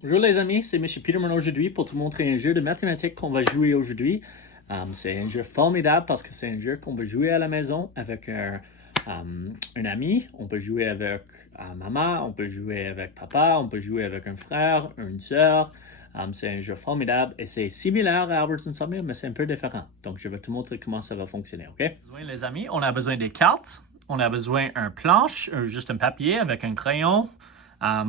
Bonjour les amis, c'est M. Peterman aujourd'hui pour te montrer un jeu de mathématiques qu'on va jouer aujourd'hui. C'est un jeu formidable parce que c'est un jeu qu'on peut jouer à la maison avec un ami. On peut jouer avec maman, on peut jouer avec papa, on peut jouer avec un frère, une soeur. C'est un jeu formidable et c'est similaire à Albert's Insomnia, mais c'est un peu différent. Donc, je vais te montrer comment ça va fonctionner, ok? Les amis, on a besoin des cartes. On a besoin d'une planche, juste un papier avec un crayon.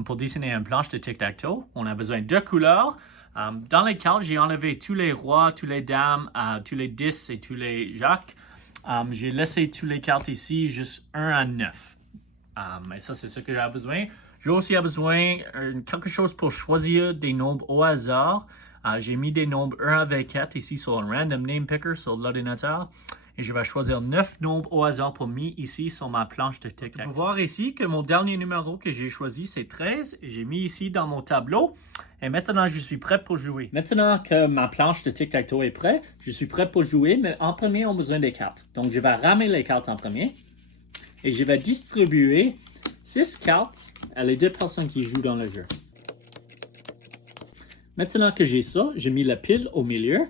Pour dessiner une planche de tic-tac-toe, on a besoin de deux couleurs. Dans les cartes, j'ai enlevé tous les rois, tous les dames, tous les 10 et tous les jacks. J'ai laissé toutes les cartes ici, juste 1 à 9. Et ça, c'est ce que j'ai besoin. J'ai aussi besoin de quelque chose pour choisir des nombres au hasard. J'ai mis des nombres 1 à 24 ici sur un random name picker sur l'ordinateur. Et je vais choisir 9 nombres au hasard pour mis ici sur ma planche de tic-tac. Vous pouvez voir ici que mon dernier numéro que j'ai choisi, c'est 13. Et j'ai mis ici dans mon tableau. Et maintenant, je suis prêt pour jouer. Maintenant que ma planche de tic-tac-toe est prête, je suis prêt pour jouer. Mais en premier, on a besoin des cartes. Donc, je vais ramer les cartes en premier. Et je vais distribuer 6 cartes à les 2 personnes qui jouent dans le jeu. Maintenant que j'ai ça, j'ai mis la pile au milieu.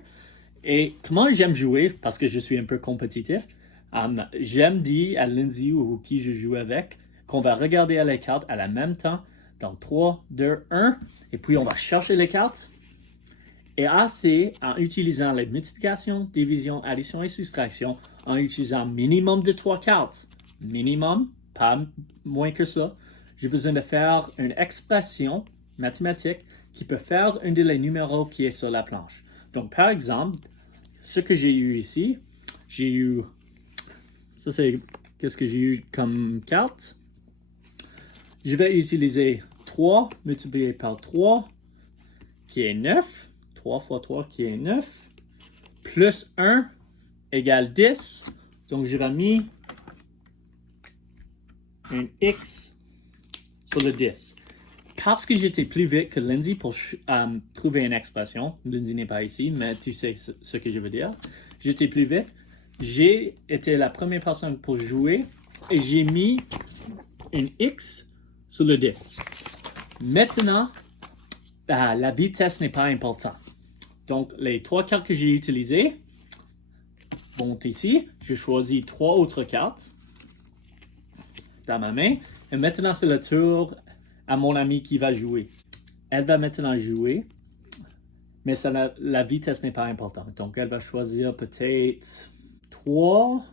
Et comment j'aime jouer, parce que je suis un peu compétitif, j'aime dire à Lindsay ou qui je joue avec qu'on va regarder à les cartes à la même temps, dans 3, 2, 1, et puis on va chercher les cartes. Et assez en utilisant les multiplications, division, addition et soustraction, en utilisant minimum de 3 cartes. Minimum, pas moins que ça. J'ai besoin de faire une expression mathématique qui peut faire un des numéros qui est sur la planche. Donc, par exemple, ce que j'ai eu ici, j'ai eu... Ça, c'est qu'est-ce que j'ai eu comme carte. Je vais utiliser 3 multiplié par 3, qui est 9. 3 fois 3, qui est 9. Plus 1 égale 10. Donc, je vais mettre un X sur le 10. Parce que j'étais plus vite que Lindsay pour trouver une expression, Lindsay n'est pas ici, mais tu sais ce que je veux dire. J'étais plus vite. J'ai été la première personne pour jouer et j'ai mis une X sur le 10. Maintenant, la vitesse n'est pas importante. Donc, les 3 cartes que j'ai utilisées vont ici. Je choisis 3 autres cartes dans ma main. Et maintenant, c'est le tour à mon ami qui va jouer. Elle va maintenant jouer, mais la vitesse n'est pas importante. Donc, elle va choisir peut-être 3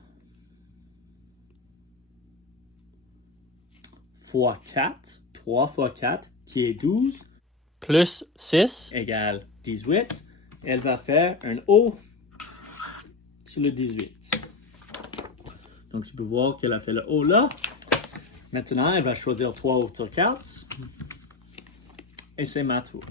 fois 4. 3 fois 4, qui est 12. Plus 6 égale 18. Elle va faire un O sur le 18. Donc, tu peux voir qu'elle a fait le O là. Maintenant, elle va choisir 3 autres cartes. Et c'est ma tour.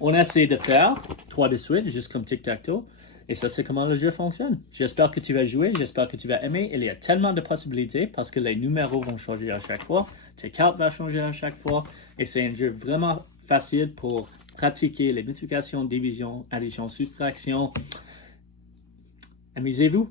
On essaie de faire 3 de suite, juste comme tic-tac-toe. Et ça, c'est comment le jeu fonctionne. J'espère que tu vas jouer, j'espère que tu vas aimer. Il y a tellement de possibilités parce que les numéros vont changer à chaque fois. Tes cartes vont changer à chaque fois. Et c'est un jeu vraiment facile pour pratiquer les multiplications, division, addition, soustraction. Amusez-vous.